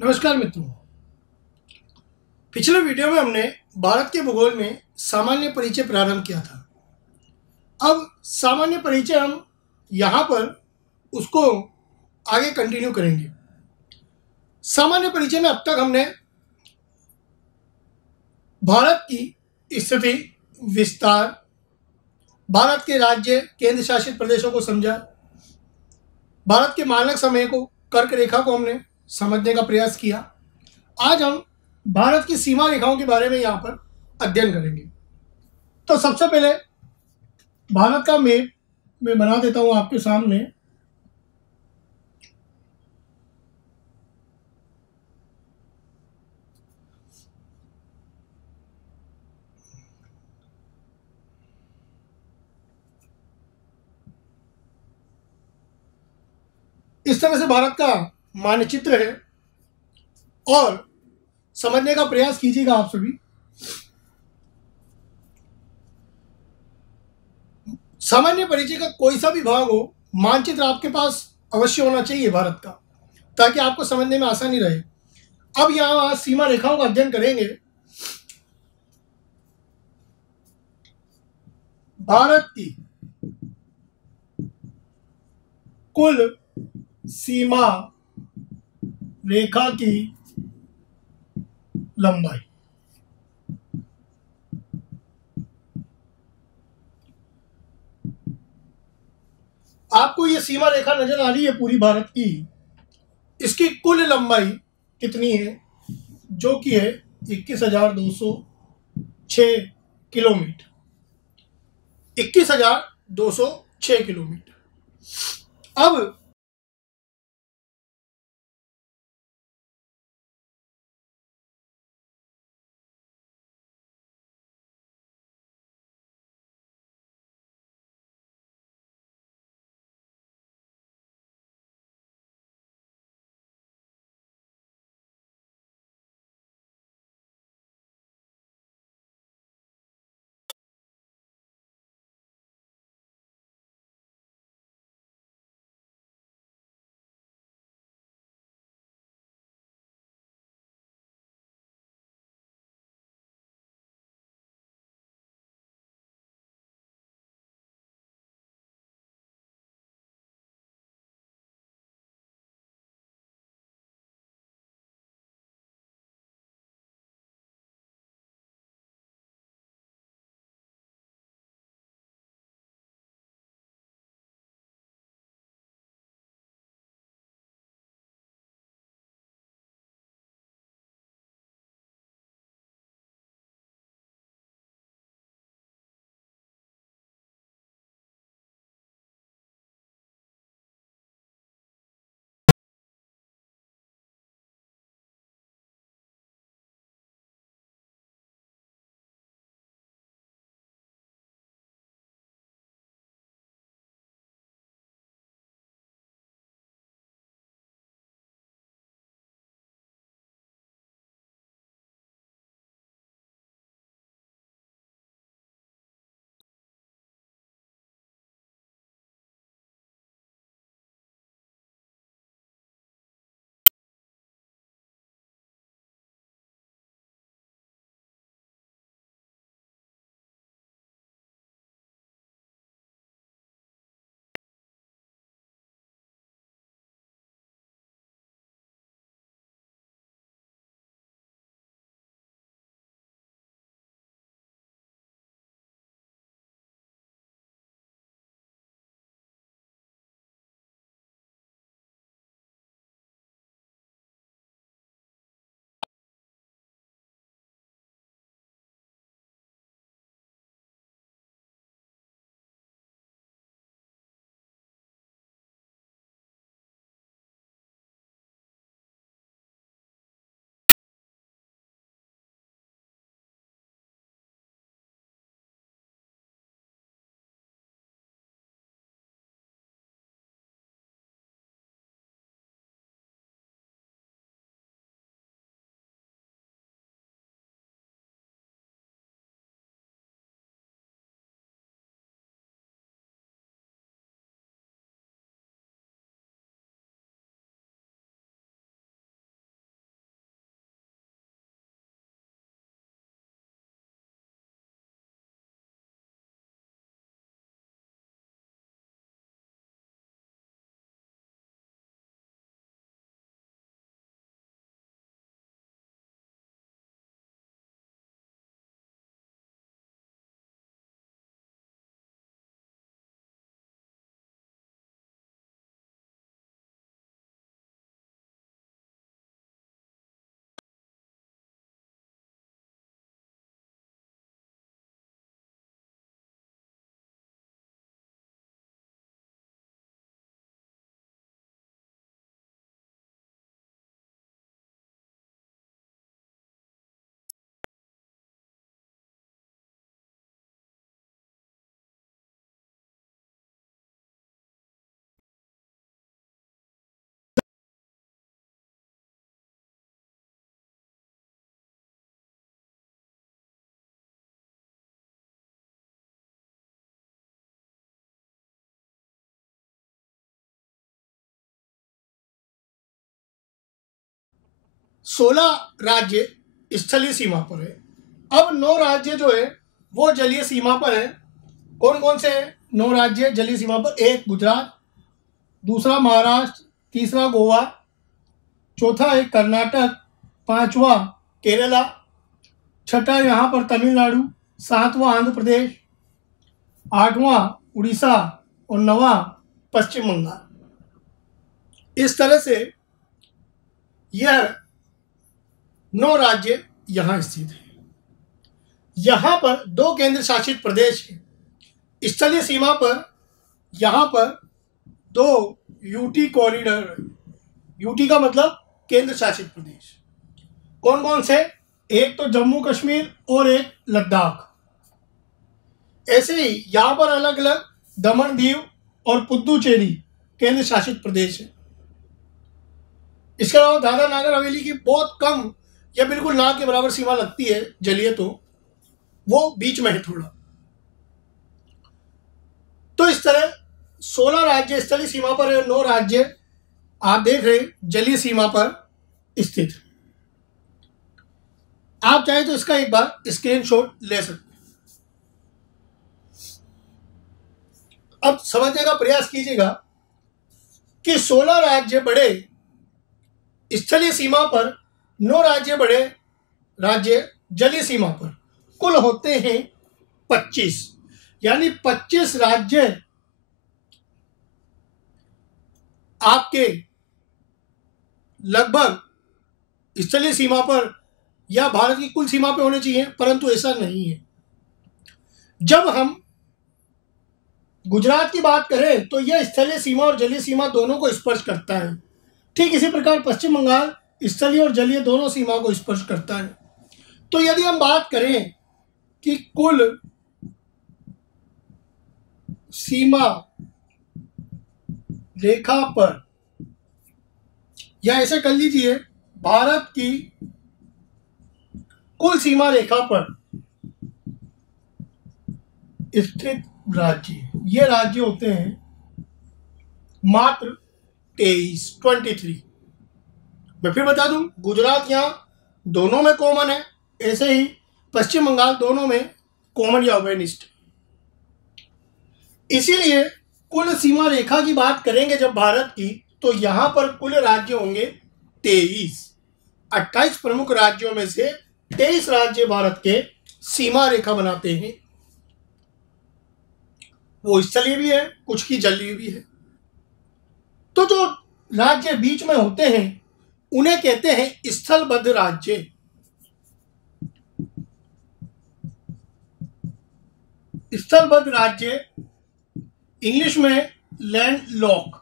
नमस्कार मित्रों। पिछले वीडियो में हमने भारत के भूगोल में सामान्य परिचय प्रारंभ किया था। अब सामान्य परिचय हम यहाँ पर उसको आगे कंटिन्यू करेंगे। सामान्य परिचय में अब तक हमने भारत की स्थिति, विस्तार, भारत के राज्य केंद्र शासित प्रदेशों को समझा, भारत के मानक समय को, कर्क रेखा को हमने समझने का प्रयास किया। आज हम भारत की सीमा रेखाओं के बारे में यहाँ पर अध्ययन करेंगे। तो सबसे पहले भारत का मैप मैं बना देता हूँ आपके सामने। इस तरह से भारत का मानचित्र है और समझने का प्रयास कीजिएगा आप सभी। सामान्य परिचय का कोई सा भी भाग हो, मानचित्र आपके पास अवश्य होना चाहिए भारत का, ताकि आपको समझने में आसानी रहे। अब यहाँ सीमा रेखाओं का अध्ययन करेंगे। भारत की कुल सीमा रेखा की लंबाई। आपको ये सीमा रेखा नजर आ रही है पूरी भारत की। इसकी कुल लंबाई कितनी है? जो कि है 21,206 किलोमीटर। 21,206 किलोमीटर। अब 16 राज्य स्थलीय सीमा पर है। अब 9 राज्य जो है वो जलीय सीमा पर है। कौन कौन से 9 राज्य जलीय सीमा पर? एक गुजरात, दूसरा महाराष्ट्र, तीसरा गोवा, चौथा है कर्नाटक, पांचवा केरला, छठा यहाँ पर तमिलनाडु, सातवां आंध्र प्रदेश, आठवां उड़ीसा और नवा पश्चिम बंगाल। इस तरह से यह 9 राज्य यहाँ स्थित है। यहाँ पर 2 केंद्र शासित प्रदेश हैं। स्थलीय सीमा पर यहाँ पर 2 यूटी कॉरिडोर, यूटी का मतलब केंद्र शासित प्रदेश। कौन कौन से? एक तो जम्मू कश्मीर और एक लद्दाख। ऐसे ही यहाँ पर अलग अलग दमन दीव और पुद्दुचेरी केंद्र शासित प्रदेश है। इसके अलावा दादरा नागर हवेली की बहुत कम या बिल्कुल ना के बराबर सीमा लगती है जलीय, तो वो बीच में है थोड़ा। तो इस तरह 16 राज्य स्थलीय सीमा पर है, 9 राज्य आप देख रहे जलीय सीमा पर स्थित। आप चाहे तो इसका एक बार स्क्रीनशॉट ले सकते हैं। अब समझने का प्रयास कीजिएगा कि 16 राज्य बड़े स्थलीय सीमा पर, 9 राज्य बड़े राज्य जलीय सीमा पर, कुल होते हैं 25। यानी 25 राज्य आपके लगभग स्थलीय सीमा पर या भारत की कुल सीमा पे होने चाहिए, परंतु ऐसा नहीं है। जब हम गुजरात की बात करें तो यह स्थलीय सीमा और जलीय सीमा दोनों को स्पर्श करता है। ठीक इसी प्रकार पश्चिम बंगाल स्थलीय और जलीय दोनों सीमा को स्पर्श करता है। तो यदि हम बात करें कि कुल सीमा रेखा पर, या ऐसे कर लीजिए भारत की कुल सीमा रेखा पर स्थित राज्य, ये राज्य होते हैं मात्र 23। मैं फिर बता दूं, गुजरात यहाँ दोनों में कॉमन है, ऐसे ही पश्चिम बंगाल दोनों में कॉमन या उभयनिष्ठ। इसीलिए कुल सीमा रेखा की बात करेंगे जब भारत की, तो यहां पर कुल राज्य होंगे 23। 28 प्रमुख राज्यों में से 23 राज्य भारत के सीमा रेखा बनाते हैं। वो स्थलीय भी है, कुछ की जलीय भी है। तो जो राज्य बीच में होते हैं उन्हें कहते हैं स्थलबद्ध राज्य। स्थलबद्ध राज्य इंग्लिश में लैंड लॉक।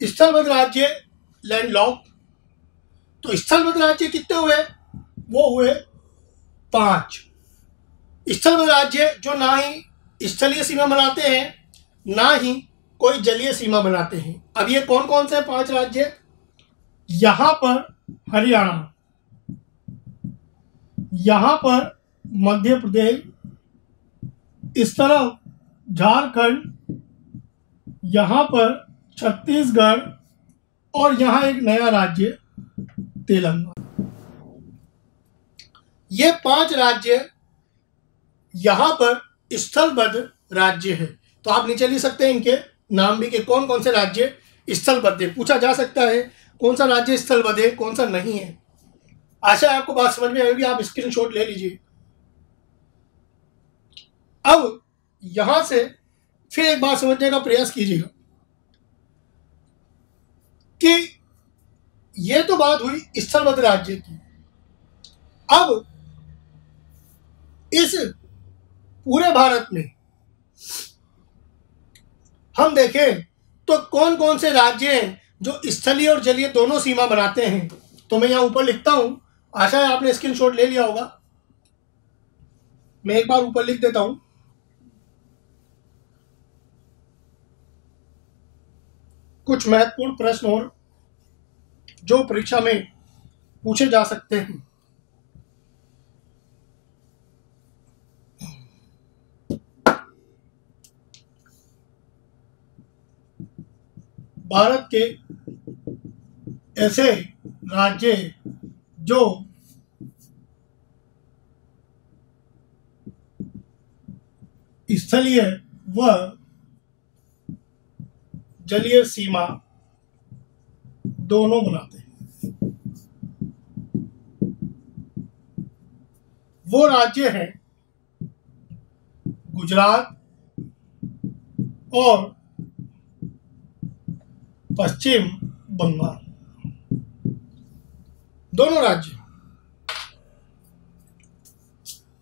स्थलबद्ध राज्य लैंड लॉक। तो स्थलबद्ध राज्य कितने हुए? वो हुए 5 स्थलबद्ध राज्य जो ना ही स्थलीय सीमा बनाते हैं ना ही कोई जलीय सीमा बनाते हैं। अब ये कौन कौन से 5 राज्य? यहां पर हरियाणा, यहां पर मध्य प्रदेश, इस तरफ झारखंड, यहां पर छत्तीसगढ़ और यहां एक नया राज्य तेलंगाना। ये 5 राज्य यहां पर स्थलबद्ध राज्य है। तो आप नीचे लिख सकते हैं इनके नाम भी, कि कौन कौन से राज्य स्थलबद्ध है। पूछा जा सकता है कौन सा राज्य स्थलबद्ध है, कौन सा नहीं है। आशा है आपको बात समझ में आएगी, आप स्क्रीनशॉट ले लीजिए। अब यहां से फिर एक बात समझने का प्रयास कीजिएगा कि यह तो बात हुई स्थलबद्ध राज्य की। अब इस पूरे भारत में हम देखें तो कौन कौन से राज्य हैं जो स्थलीय और जलीय दोनों सीमा बनाते हैं। तो मैं यहां ऊपर लिखता हूं, आशा है आपने स्क्रीनशॉट ले लिया होगा। मैं एक बार ऊपर लिख देता हूं। कुछ महत्वपूर्ण प्रश्न और जो परीक्षा में पूछे जा सकते हैं। भारत के ऐसे राज्य जो स्थलीय व जलीय सीमा दोनों बनाते हैं। वो राज्य हैं गुजरात और पश्चिम बंगाल, दोनों राज्य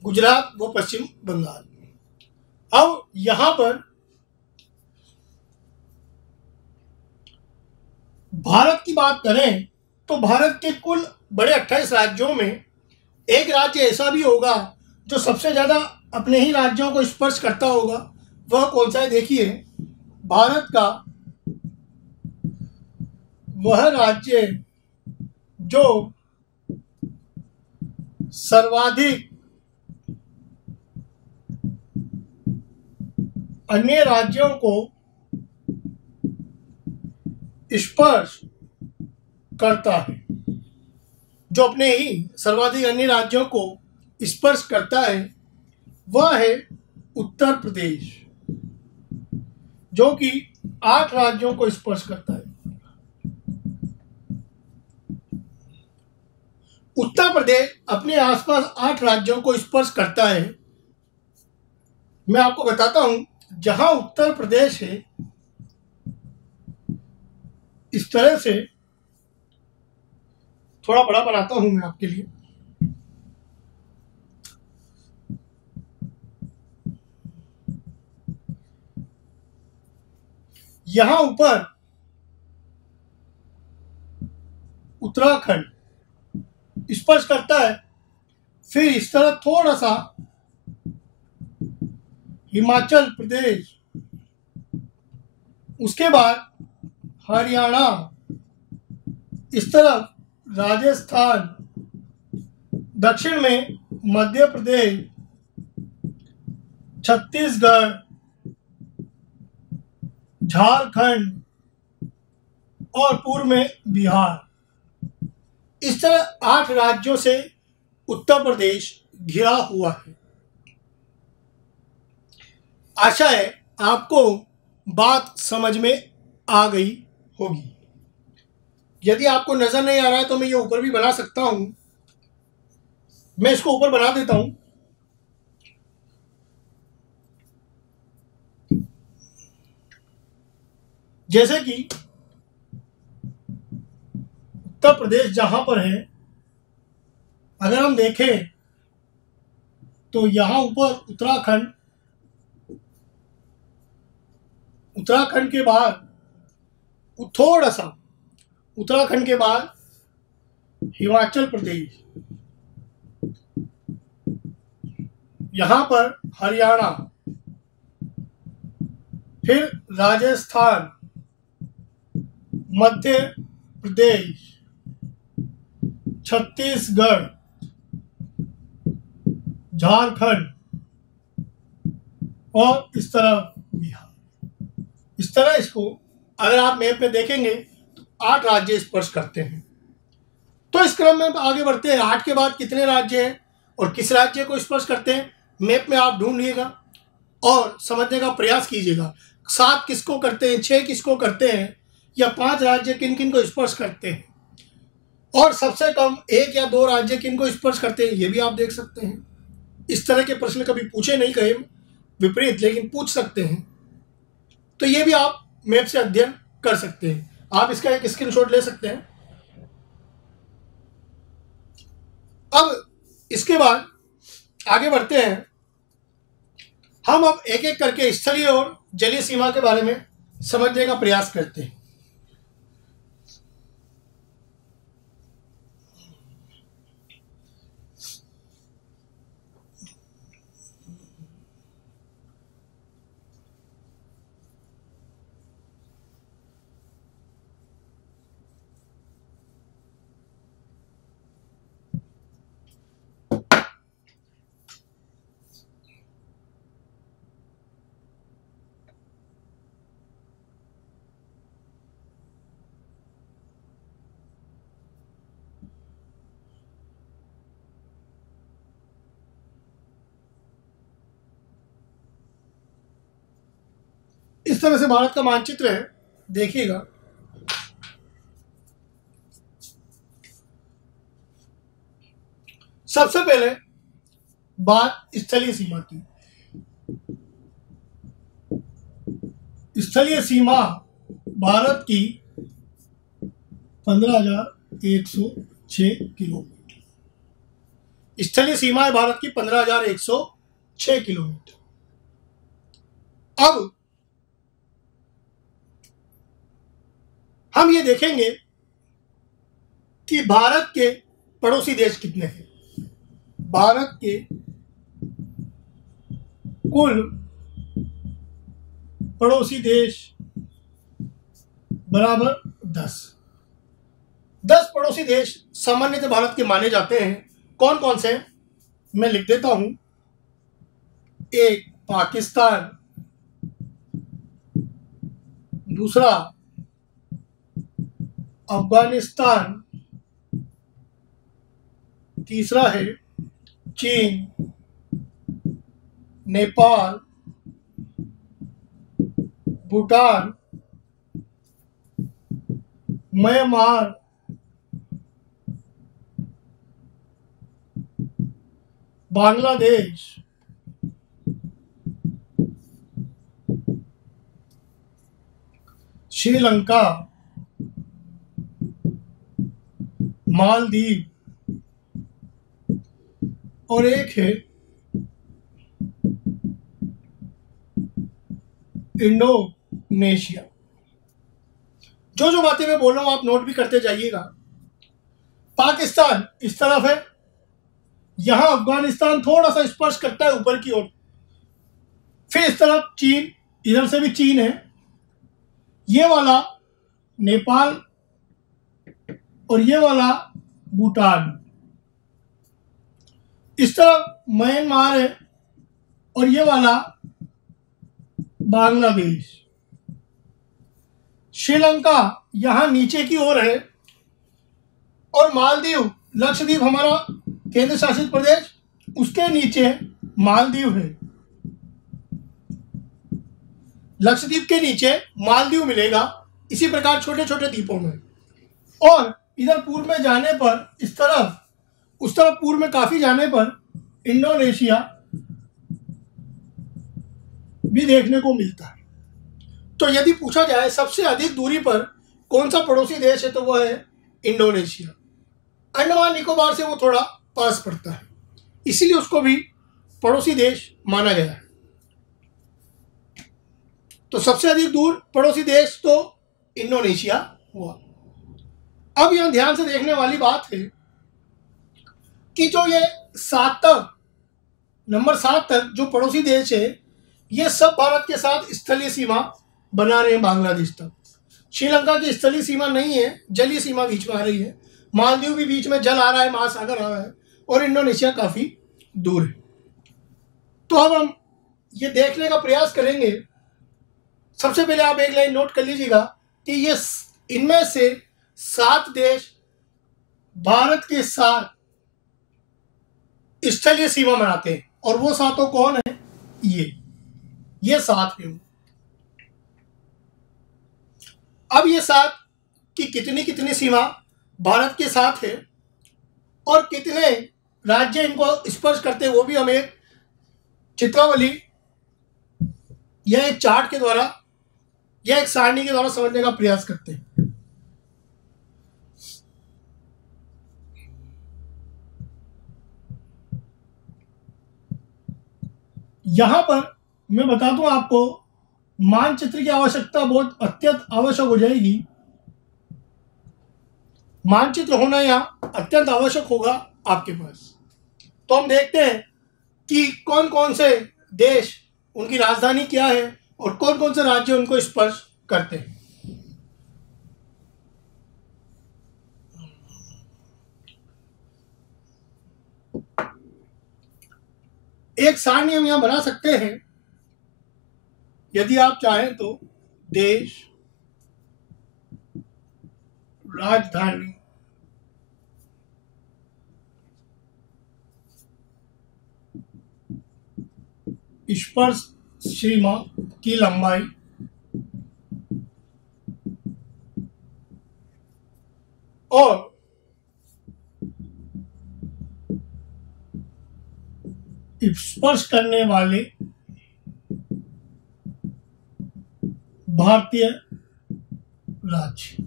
गुजरात व पश्चिम बंगाल। अब यहां पर भारत की बात करें तो भारत के कुल बड़े 28 राज्यों में एक राज्य ऐसा भी होगा जो सबसे ज्यादा अपने ही राज्यों को स्पर्श करता होगा। वह कौन सा है? देखिए, भारत का वह राज्य जो सर्वाधिक अन्य राज्यों को स्पर्श करता है, जो अपने ही सर्वाधिक अन्य राज्यों को स्पर्श करता है, वह है उत्तर प्रदेश, जो कि 8 राज्यों को स्पर्श करता है। उत्तर प्रदेश अपने आसपास 8 राज्यों को स्पर्श करता है। मैं आपको बताता हूं, जहां उत्तर प्रदेश है, इस तरह से थोड़ा बड़ा बनाता हूं मैं आपके लिए। यहां ऊपर उत्तराखंड स्पर्श करता है, फिर इस तरह थोड़ा सा हिमाचल प्रदेश, उसके बाद हरियाणा, इस तरफ राजस्थान, दक्षिण में मध्य प्रदेश, छत्तीसगढ़, झारखंड और पूर्व में बिहार। इस तरह 8 राज्यों से उत्तर प्रदेश घिरा हुआ है। आशा है आपको बात समझ में आ गई होगी। यदि आपको नजर नहीं आ रहा है तो मैं ये ऊपर भी बना सकता हूं। मैं इसको ऊपर बना देता हूं। जैसे कि उत्तर प्रदेश जहां पर है, अगर हम देखें तो यहां ऊपर उत्तराखंड, उत्तराखंड के बाद थोड़ा सा उत्तराखंड के बाद हिमाचल प्रदेश, यहां पर हरियाणा, फिर राजस्थान, मध्य प्रदेश, छत्तीसगढ़, झारखंड और इस तरह बिहार। इस तरह इसको अगर आप मैप में देखेंगे तो 8 राज्य स्पर्श करते हैं। तो इस क्रम में आगे बढ़ते हैं। 8 के बाद कितने राज्य हैं और किस राज्य को स्पर्श करते हैं, मैप में आप ढूंढिएगा और समझने का प्रयास कीजिएगा। 7 किसको करते हैं, 6 किसको करते हैं, या 5 राज्य किन किन को स्पर्श करते हैं, और सबसे कम 1 या 2 राज्य किन को स्पर्श करते हैं, ये भी आप देख सकते हैं। इस तरह के प्रश्न कभी पूछे नहीं गए विपरीत, लेकिन पूछ सकते हैं। तो ये भी आप मैप से अध्ययन कर सकते हैं। आप इसका एक स्क्रीनशॉट ले सकते हैं। अब इसके बाद आगे बढ़ते हैं। हम अब एक एक करके स्थलीय और जलीय सीमा के बारे में समझने का प्रयास करते हैं। इस तरह से भारत का मानचित्र है, देखिएगा। सबसे पहले बात स्थलीय सीमा की। स्थलीय सीमा भारत की 15,106 किलोमीटर। स्थलीय सीमा है भारत की 15,106 किलोमीटर। अब हम ये देखेंगे कि भारत के पड़ोसी देश कितने हैं। भारत के कुल पड़ोसी देश बराबर 10 पड़ोसी देश सामान्यतः भारत के माने जाते हैं। कौन कौन से? मैं लिख देता हूं। एक पाकिस्तान, दूसरा अफगानिस्तान, तीसरा है चीन, नेपाल, भूटान, म्यांमार, बांग्लादेश, श्रीलंका, मालदीव और एक है इंडोनेशिया। जो जो बातें मैं बोल रहा हूं आप नोट भी करते जाइएगा। पाकिस्तान इस तरफ है, यहां अफगानिस्तान थोड़ा सा स्पर्श करता है ऊपर की ओर, फिर इस तरफ चीन, इधर से भी चीन है, ये वाला नेपाल और ये वाला भूटान, इस तरफ म्यांमार है और ये वाला बांग्लादेश, श्रीलंका यहां नीचे की ओर है और मालदीव, लक्षद्वीप हमारा केंद्र शासित प्रदेश, उसके नीचे मालदीव है। लक्षद्वीप के नीचे मालदीव मिलेगा, इसी प्रकार छोटे छोटे द्वीपों में। और इधर पूर्व में जाने पर इस तरफ, उस तरफ पूर्व में काफी जाने पर इंडोनेशिया भी देखने को मिलता है। तो यदि पूछा जाए सबसे अधिक दूरी पर कौन सा पड़ोसी देश है तो वह है इंडोनेशिया। अंडमान निकोबार से वो थोड़ा पास पड़ता है, इसीलिए उसको भी पड़ोसी देश माना गया है। तो सबसे अधिक दूर पड़ोसी देश तो इंडोनेशिया हुआ। अब यहां ध्यान से देखने वाली बात है कि जो ये 7 तक, नंबर 7 तक जो पड़ोसी देश है, ये सब भारत के साथ स्थलीय सीमा बना रहे हैं बांग्लादेश तक। श्रीलंका की स्थलीय सीमा नहीं है, जलीय सीमा बीच में आ रही है। मालदीव भी बीच में जल आ रहा है, महासागर आ रहा है, और इंडोनेशिया काफी दूर है। तो अब हम ये देखने का प्रयास करेंगे। सबसे पहले आप एक लाइन नोट कर लीजिएगा कि ये इनमें से 7 देश भारत के साथ स्थलीय सीमा बनाते हैं, और वो 7 कौन है? ये 7 है। अब ये 7 की कितनी कितनी सीमा भारत के साथ है और कितने राज्य इनको स्पर्श करते हैं, वो भी हम एक चित्रावली या एक चार्ट के द्वारा या एक सारणी के द्वारा समझने का प्रयास करते हैं। यहां पर मैं बता दूं आपको, मानचित्र की आवश्यकता बहुत अत्यंत आवश्यक हो जाएगी। मानचित्र होना यहाँ अत्यंत आवश्यक होगा आपके पास। तो हम देखते हैं कि कौन कौन से देश, उनकी राजधानी क्या है और कौन कौन से राज्य उनको स्पर्श करते हैं। एक सारणी हम यहां बना सकते हैं यदि आप चाहें तो। देश, राजधानी, स्पर्श सीमा की लंबाई, स्पर्श करने वाले भारतीय राज्य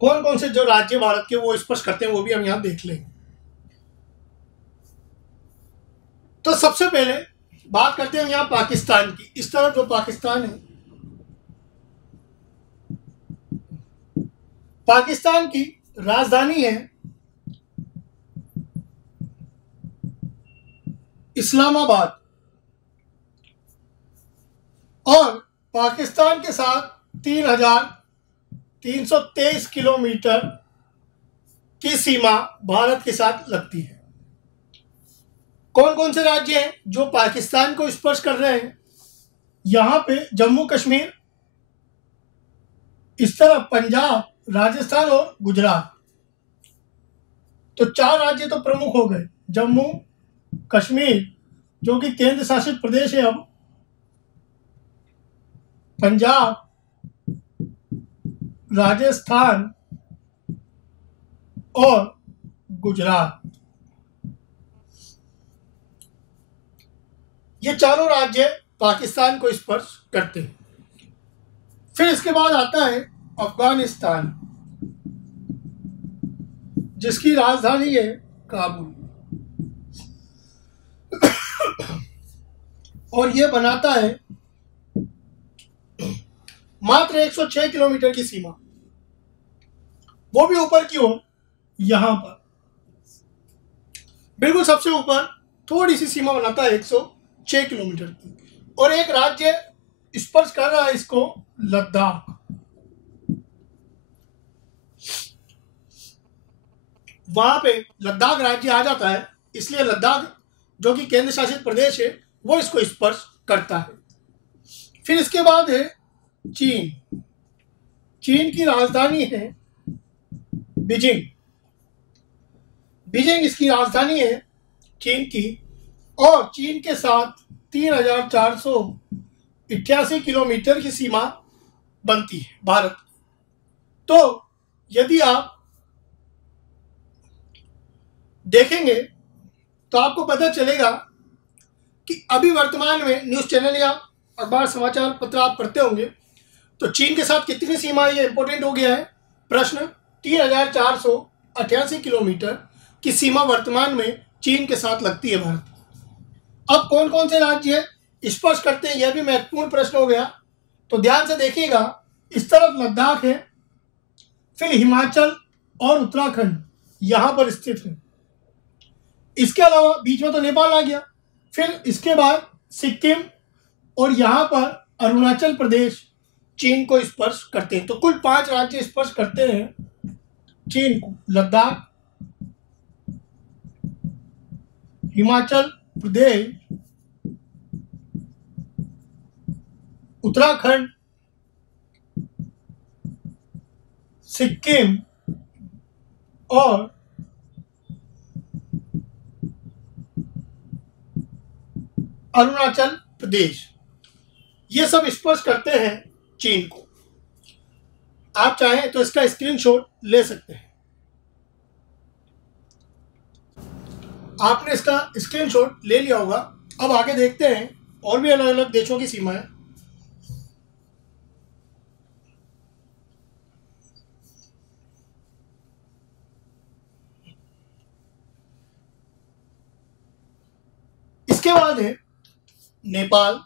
कौन कौन से जो राज्य भारत के वो स्पर्श करते हैं वो भी हम यहां देख लेंगे। तो सबसे पहले बात करते हैं यहां पाकिस्तान की। इस तरफ जो पाकिस्तान है, पाकिस्तान की राजधानी है इस्लामाबाद, और पाकिस्तान के साथ 3,323 किलोमीटर की सीमा भारत के साथ लगती है। कौन कौन से राज्य हैं जो पाकिस्तान को स्पर्श कर रहे हैं? यहाँ पे जम्मू कश्मीर, इस तरफ पंजाब, राजस्थान और गुजरात। तो 4 राज्य तो प्रमुख हो गए। जम्मू कश्मीर जो कि केंद्र शासित प्रदेश है अब, पंजाब, राजस्थान और गुजरात, ये चारों राज्य पाकिस्तान को स्पर्श करते हैं। फिर इसके बाद आता है अफगानिस्तान, जिसकी राजधानी है काबुल, और यह बनाता है मात्र 106 किलोमीटर की सीमा, वो भी ऊपर की ओर। यहां पर बिल्कुल सबसे ऊपर थोड़ी सी सीमा बनाता है 106 किलोमीटर की, और एक राज्य स्पर्श कर रहा है इसको, लद्दाख। वहां पे लद्दाख राज्य आ जाता है, इसलिए लद्दाख जो कि केंद्र शासित प्रदेश है वो इसको स्पर्श करता है। फिर इसके बाद है चीन। चीन की राजधानी है बीजिंग। बीजिंग इसकी राजधानी है चीन की, और चीन के साथ 3,488 किलोमीटर की सीमा बनती है भारत। तो यदि आप देखेंगे तो आपको पता चलेगा कि अभी वर्तमान में न्यूज़ चैनल या अखबार समाचार पत्र आप पढ़ते होंगे, तो चीन के साथ कितनी सीमा, ये इंपॉर्टेंट हो गया है प्रश्न। 3,488 किलोमीटर की सीमा वर्तमान में चीन के साथ लगती है भारत। अब कौन कौन से राज्य स्पर्श करते हैं, यह भी महत्वपूर्ण प्रश्न हो गया। तो ध्यान से देखिएगा, इस तरफ लद्दाख है, फिर हिमाचल और उत्तराखंड यहां पर स्थित है। इसके अलावा बीच में तो नेपाल आ गया, फिर इसके बाद सिक्किम, और यहां पर अरुणाचल प्रदेश चीन को स्पर्श करते हैं। तो कुल 5 राज्य स्पर्श करते हैं चीन को, लद्दाख, हिमाचल प्रदेश, उत्तराखंड, सिक्किम और अरुणाचल प्रदेश। ये सब स्पर्श करते हैं चीन को। आप चाहें तो इसका स्क्रीनशॉट ले सकते हैं। आपने इसका स्क्रीनशॉट ले लिया होगा। अब आगे देखते हैं और भी अलग अलग देशों की सीमाएं। इसके बाद है नेपाल।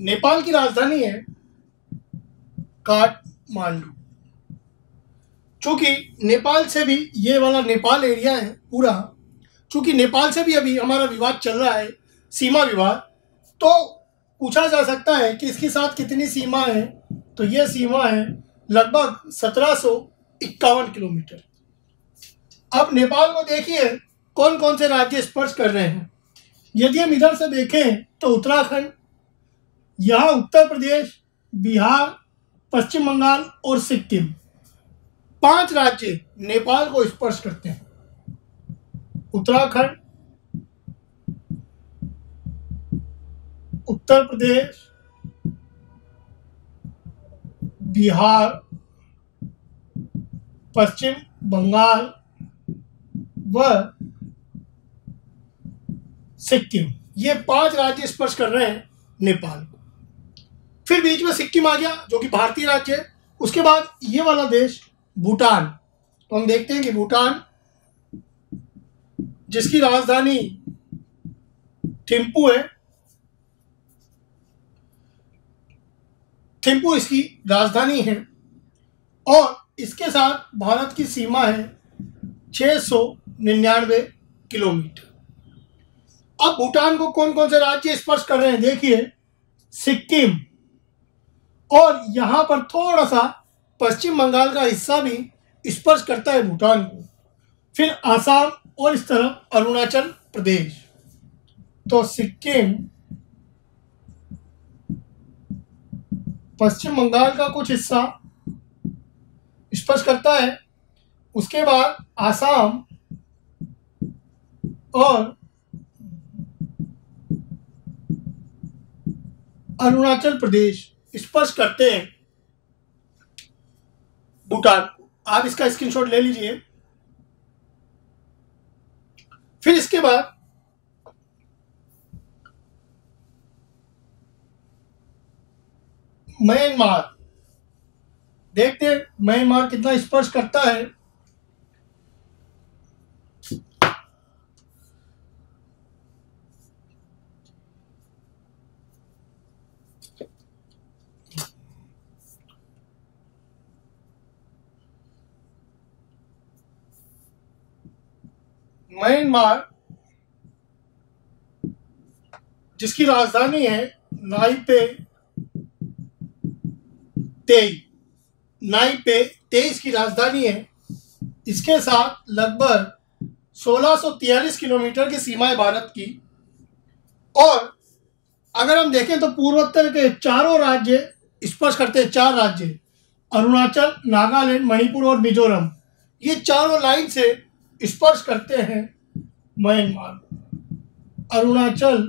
नेपाल की राजधानी है काठमांडू। चूंकि नेपाल से भी, ये वाला नेपाल एरिया है पूरा, चूंकि नेपाल से भी अभी हमारा विवाद चल रहा है, सीमा विवाद, तो पूछा जा सकता है कि इसके साथ कितनी सीमा है। तो ये सीमा है लगभग 1751 किलोमीटर। अब नेपाल को देखिए कौन कौन से राज्य स्पर्श कर रहे हैं। यदि हम इधर से देखें तो उत्तराखंड, यहाँ उत्तर प्रदेश, बिहार, पश्चिम बंगाल और सिक्किम, 5 राज्य नेपाल को स्पर्श करते हैं: उत्तराखंड, उत्तर प्रदेश, बिहार, पश्चिम बंगाल व सिक्किम। ये 5 राज्य स्पर्श कर रहे हैं नेपाल को। फिर बीच में सिक्किम आ गया जो कि भारतीय राज्य है। उसके बाद ये वाला देश भूटान। तो हम देखते हैं कि भूटान, जिसकी राजधानी थिम्पू है, थिम्पू इसकी राजधानी है और इसके साथ भारत की सीमा है 699 किलोमीटर। अब भूटान को कौन कौन से राज्य स्पर्श कर रहे हैं देखिए, सिक्किम, और यहां पर थोड़ा सा पश्चिम बंगाल का हिस्सा भी स्पर्श करता है भूटान को। फिर आसाम और इस तरफ अरुणाचल प्रदेश। तो सिक्किम पश्चिम बंगाल का कुछ हिस्सा स्पर्श करता है। उसके बाद आसाम और अरुणाचल प्रदेश स्पर्श करते हैं भूटान को। आप इसका स्क्रीनशॉट ले लीजिए। फिर इसके बाद म्यांमार, देखते हैं म्यांमार कितना स्पर्श करता है। म्यांमार, जिसकी राजधानी है नाइपे इसकी राजधानी है। इसके साथ लगभग 1643 किलोमीटर की सीमा है भारत की। और अगर हम देखें तो पूर्वोत्तर के चारों राज्य स्पर्श करते हैं, 4 राज्य, अरुणाचल, नागालैंड, मणिपुर और मिजोरम। ये चारों लाइन से स्पर्श करते हैं म्यांमार। अरुणाचल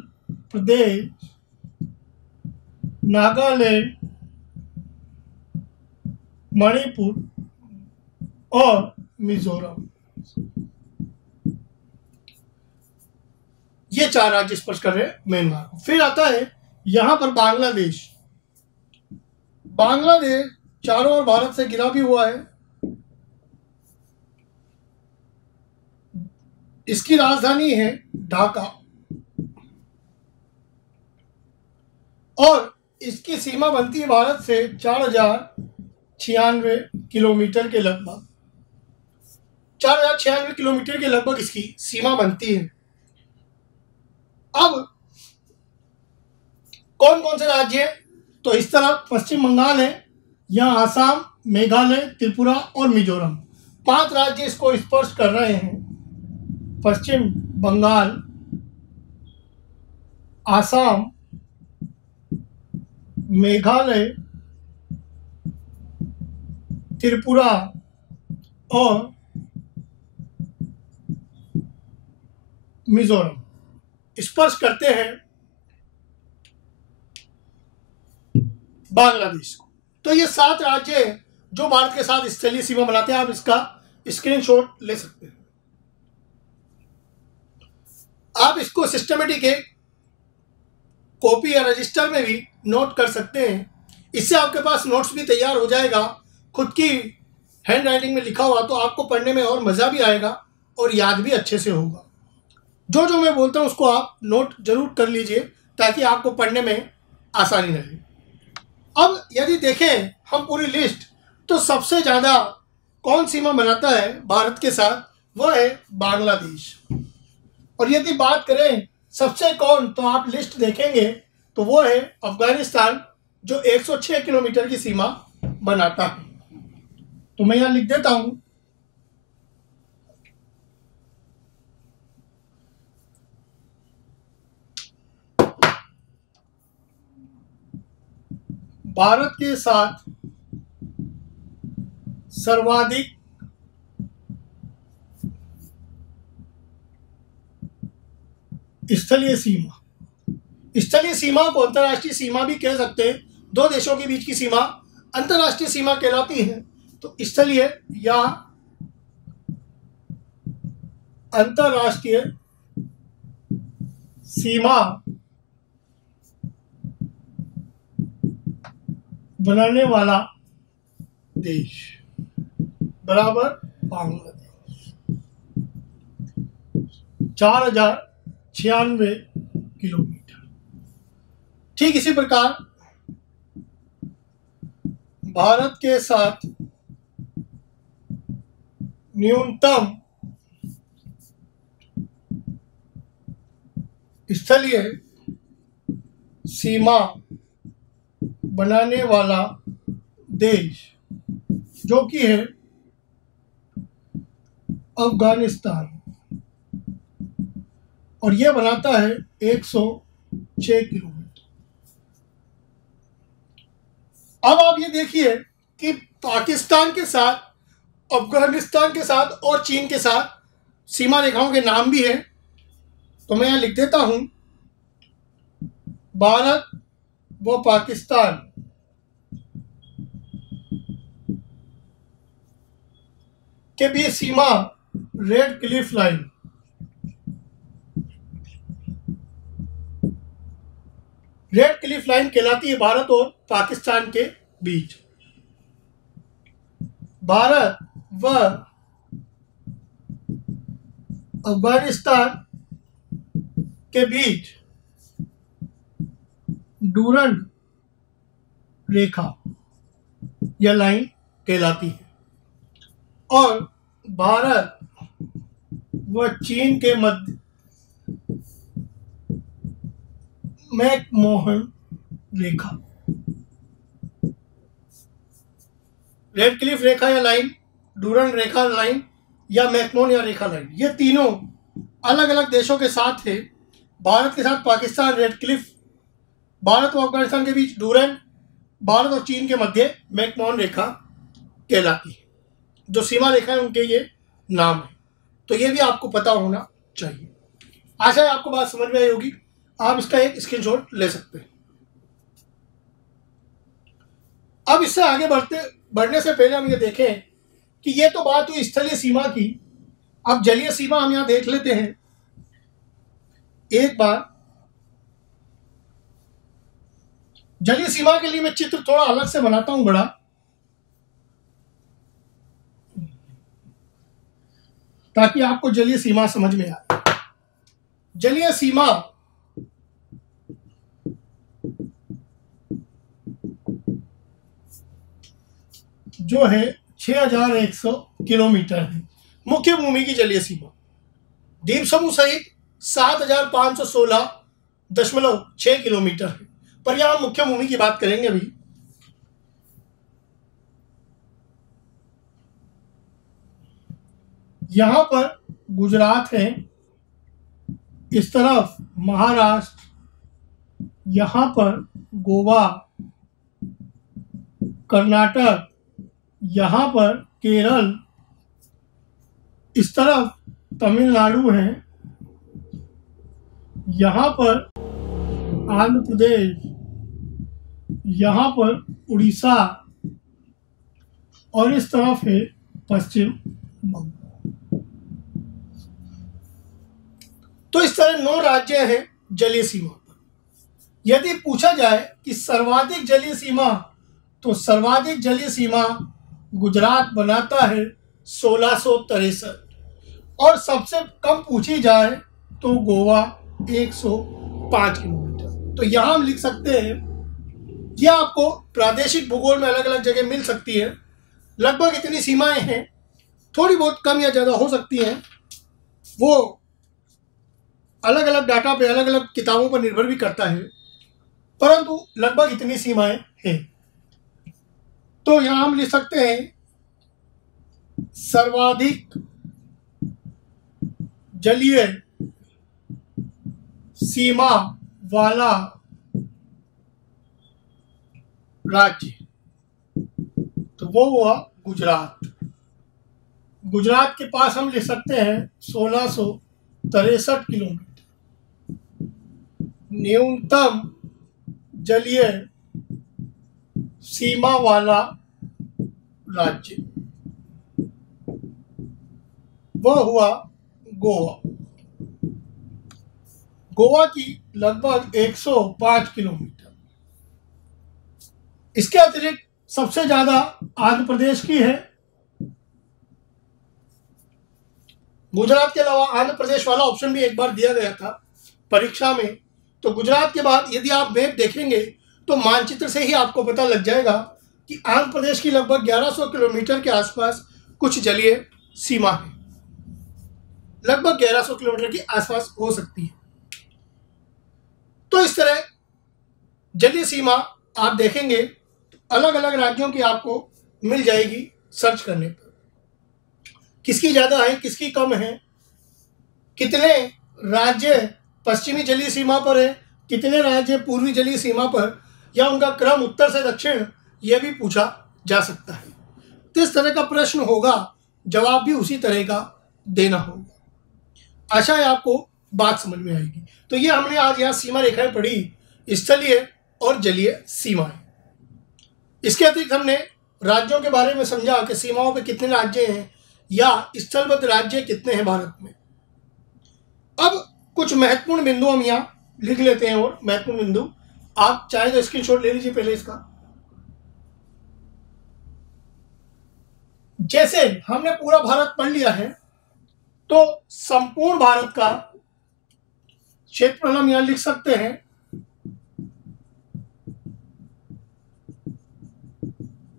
प्रदेश, नागालैंड, मणिपुर और मिजोरम, ये 4 राज्य स्पर्श कर रहे हैं म्यांमार। फिर आता है यहां पर बांग्लादेश। बांग्लादेश चारों ओर भारत से घिरा भी हुआ है। इसकी राजधानी है ढाका और इसकी सीमा बनती है भारत से 4096 किलोमीटर के लगभग। 4096 किलोमीटर के लगभग इसकी सीमा बनती है। अब कौन कौन से राज्य हैं? तो इस तरफ पश्चिम बंगाल है, यहाँ आसाम, मेघालय, त्रिपुरा और मिजोरम, 5 राज्य इसको स्पर्श कर रहे हैं। पश्चिम बंगाल, आसाम, मेघालय, त्रिपुरा और मिजोरम स्पर्श करते हैं बांग्लादेश को। तो ये 7 राज्य हैं जो भारत के साथ स्थलीय सीमा बनाते हैं। आप इसका स्क्रीनशॉट ले सकते हैं। आप इसको सिस्टमेटिक एक कॉपी या रजिस्टर में भी नोट कर सकते हैं। इससे आपके पास नोट्स भी तैयार हो जाएगा, खुद की हैंड राइटिंग में लिखा हुआ, तो आपको पढ़ने में और मज़ा भी आएगा और याद भी अच्छे से होगा। जो जो मैं बोलता हूँ उसको आप नोट जरूर कर लीजिए ताकि आपको पढ़ने में आसानी रहे। अब यदि देखें हम पूरी लिस्ट, तो सबसे ज़्यादा कौन सीमा बनाता है भारत के साथ, वह है बांग्लादेश। और यदि बात करें सबसे कौन, तो आप लिस्ट देखेंगे तो वो है अफगानिस्तान, जो 106 किलोमीटर की सीमा बनाता है। तो मैं यहाँ लिख देता हूँ, भारत के साथ सर्वाधिक स्थलीय सीमा। स्थलीय सीमा को अंतर्राष्ट्रीय सीमा भी कह सकते हैं। दो देशों के बीच की सीमा अंतर्राष्ट्रीय सीमा कहलाती है। तो स्थलीय या अंतर्राष्ट्रीय सीमा बनाने वाला देश बराबर बांग्लादेश। 4096 किलोमीटर। ठीक इसी प्रकार भारत के साथ न्यूनतम स्थलीय सीमा बनाने वाला देश जो कि है अफगानिस्तान, और यह बनाता है 106 किलोमीटर। अब आप ये देखिए कि पाकिस्तान के साथ, अफगानिस्तान के साथ और चीन के साथ सीमा रेखाओं के नाम भी हैं। तो मैं यहाँ लिख देता हूं, भारत व पाकिस्तान के बीच सीमा Radcliffe line. Radcliffe line कहलाती है भारत और पाकिस्तान के बीच। भारत व अफगानिस्तान के बीच डूरंड रेखा या लाइन कहलाती है, और भारत व चीन के मध्य मैकमोहन रेखा, रेड क्लिफ रेखा या लाइन, डूरंड रेखा लाइन या मैकमोहन या रेखा लाइन, ये तीनों अलग अलग देशों के साथ है। भारत के साथ पाकिस्तान रेड क्लिफ, भारत और अफगानिस्तान के बीच डूरंड, भारत और चीन के मध्य मैकमोहन रेखा कहलाती है। जो सीमा रेखा है उनके ये नाम है। तो ये भी आपको पता होना चाहिए। आशा है आपको बात समझ में आई होगी। आप इसका एक स्क्रीनशॉट ले सकते हैं। अब इससे आगे बढ़ने से पहले हम ये देखें कि ये तो बात हुई स्थलीय सीमा की। अब जलीय सीमा हम यहां देख लेते हैं एक बार। जलीय सीमा के लिए मैं चित्र थोड़ा अलग से बनाता हूं बड़ा, ताकि आपको जलीय सीमा समझ में आए। जलीय सीमा जो है 6100 किलोमीटर है मुख्य भूमि की जलीय सीमा। द्वीप समूह सहित 7516.6 किलोमीटर है। पर यहां मुख्य भूमि की बात करेंगे अभी। यहां पर गुजरात है, इस तरफ महाराष्ट्र, यहां पर गोवा, कर्नाटक, यहां पर केरल, इस तरफ तमिलनाडु है, यहां पर आंध्र प्रदेश, यहां पर उड़ीसा, और इस तरफ है पश्चिम बंगाल। तो इस तरह 9 राज्य हैं जलीय सीमा पर। यदि पूछा जाए कि सर्वाधिक जलीय सीमा, तो सर्वाधिक जलीय सीमा गुजरात बनाता है 1663, और सबसे कम पूछी जाए तो गोवा 105 किलोमीटर। तो यहां हम लिख सकते हैं, यह आपको प्रादेशिक भूगोल में अलग अलग जगह मिल सकती है। लगभग इतनी सीमाएं हैं, थोड़ी बहुत कम या ज़्यादा हो सकती हैं, वो अलग अलग डाटा पे, अलग अलग किताबों पर निर्भर भी करता है, परंतु लगभग इतनी सीमाएं हैं। तो यहां हम लिख सकते हैं सर्वाधिक जलीय सीमा वाला राज्य, तो वो हुआ गुजरात। गुजरात के पास हम लिख सकते हैं 1663 किलोमीटर। न्यूनतम जलीय सीमा वाला राज्य वह हुआ गोवा। गोवा की लगभग 105 किलोमीटर। इसके अतिरिक्त सबसे ज्यादा आंध्र प्रदेश की है। गुजरात के अलावा आंध्र प्रदेश वाला ऑप्शन भी एक बार दिया गया था परीक्षा में। तो गुजरात के बाद यदि आप मैप देखेंगे तो मानचित्र से ही आपको पता लग जाएगा कि आंध्र प्रदेश की लगभग 1100 किलोमीटर के आसपास कुछ जलीय सीमा है। लगभग 1100 किलोमीटर के आसपास हो सकती है। तो इस तरह जलीय सीमा आप देखेंगे अलग अलग राज्यों की आपको मिल जाएगी सर्च करने पर। किसकी ज़्यादा है, किसकी कम है, कितने राज्य पश्चिमी जलीय सीमा पर है, कितने राज्य पूर्वी जलीय सीमा पर, या उनका क्रम उत्तर से दक्षिण, यह भी पूछा जा सकता है। तो इस तरह का प्रश्न होगा, जवाब भी उसी तरह का देना होगा। आशा है आपको बात समझ में आएगी। तो ये हमने आज यहाँ सीमा रेखाएं पढ़ी, स्थलीय और जलीय सीमाएं। इसके अतिरिक्त हमने राज्यों के बारे में समझा कि सीमाओं पे कितने राज्य हैं या स्थलबद्ध राज्य कितने हैं भारत में। अब कुछ महत्वपूर्ण बिंदु हम यहाँ लिख लेते हैं, और महत्वपूर्ण बिंदु आप चाहे तो स्क्रीनशॉट ले लीजिए पहले इसका। जैसे हमने पूरा भारत पढ़ लिया है, तो संपूर्ण भारत का क्षेत्रफल हम यहां लिख सकते हैं।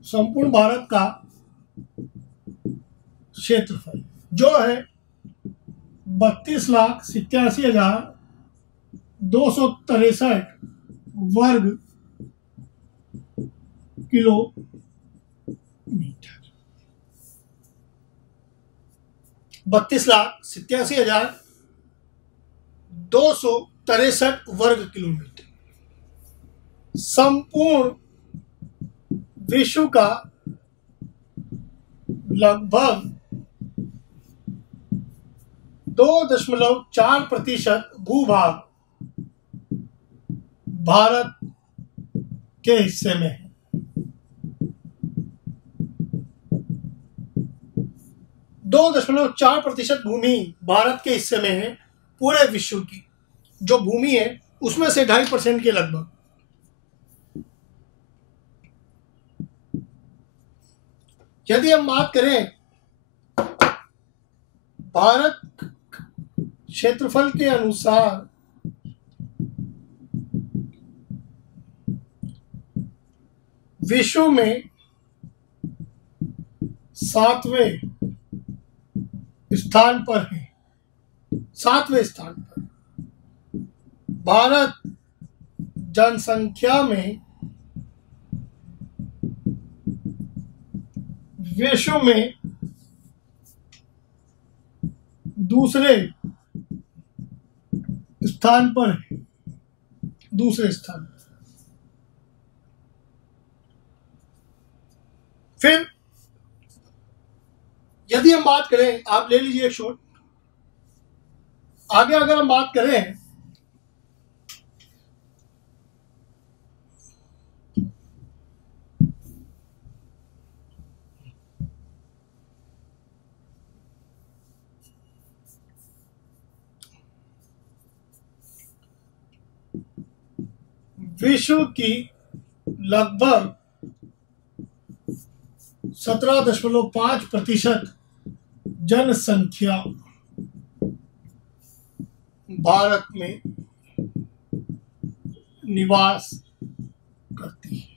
संपूर्ण भारत का क्षेत्रफल जो है 32,87,263 वर्ग किलोमीटर। 32,87,263 वर्ग किलोमीटर संपूर्ण विश्व का लगभग 2.4% भूभाग भारत के हिस्से में है। दो 2.4% भूमि भारत के हिस्से में है। पूरे विश्व की जो भूमि है उसमें से 2.5% के लगभग। यदि हम बात करें भारत क्षेत्रफल के अनुसार, विश्व में 7वें स्थान पर है। 7वें स्थान पर भारत जनसंख्या में विश्व में दूसरे स्थान पर है। दूसरे स्थान पर। फिर यदि हम बात करें, आप ले लीजिए एक शॉट आगे, अगर हम बात करें विश्व की लगभग 17.5% जनसंख्या भारत में निवास करती है।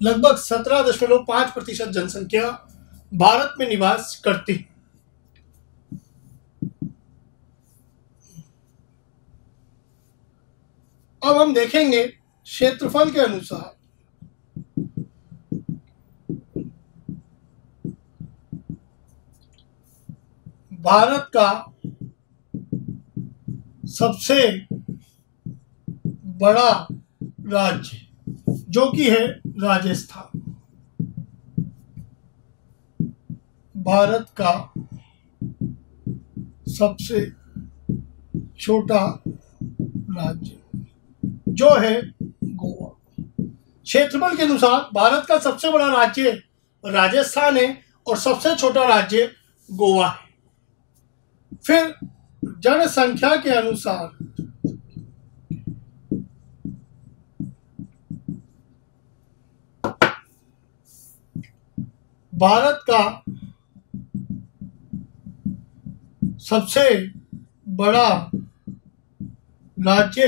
लगभग 17.5% जनसंख्या भारत में निवास करती है। अब हम देखेंगे क्षेत्रफल के अनुसार भारत का सबसे बड़ा राज्य जो कि है राजस्थान। भारत का सबसे छोटा राज्य जो है गोवा। क्षेत्रफल के अनुसार भारत का सबसे बड़ा राज्य राजस्थान है और सबसे छोटा राज्य गोवा है। फिर जनसंख्या के अनुसार भारत का सबसे बड़ा राज्य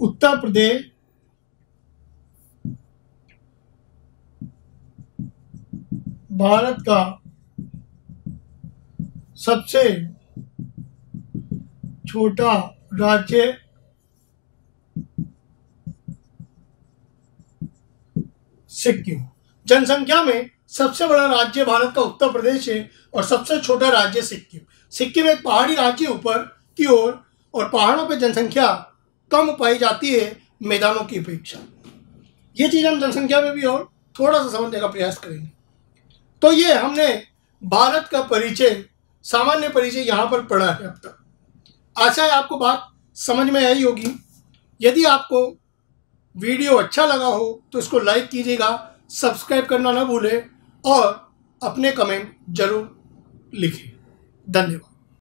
उत्तर प्रदेश, भारत का सबसे छोटा राज्य सिक्किम। जनसंख्या में सबसे बड़ा राज्य भारत का उत्तर प्रदेश है और सबसे छोटा राज्य सिक्किम। सिक्किम एक पहाड़ी राज्य ऊपर की ओर और पहाड़ों पर जनसंख्या कम पाई जाती है मैदानों की अपेक्षा। ये चीज़ हम जनसंख्या में भी और थोड़ा सा समझने का प्रयास करेंगे। तो ये हमने भारत का परिचय, सामान्य परिचय यहाँ पर पढ़ा है अब तक। आशा है आपको बात समझ में आई होगी। यदि आपको वीडियो अच्छा लगा हो तो इसको लाइक कीजिएगा, सब्सक्राइब करना ना भूलें और अपने कमेंट जरूर लिखें। धन्यवाद।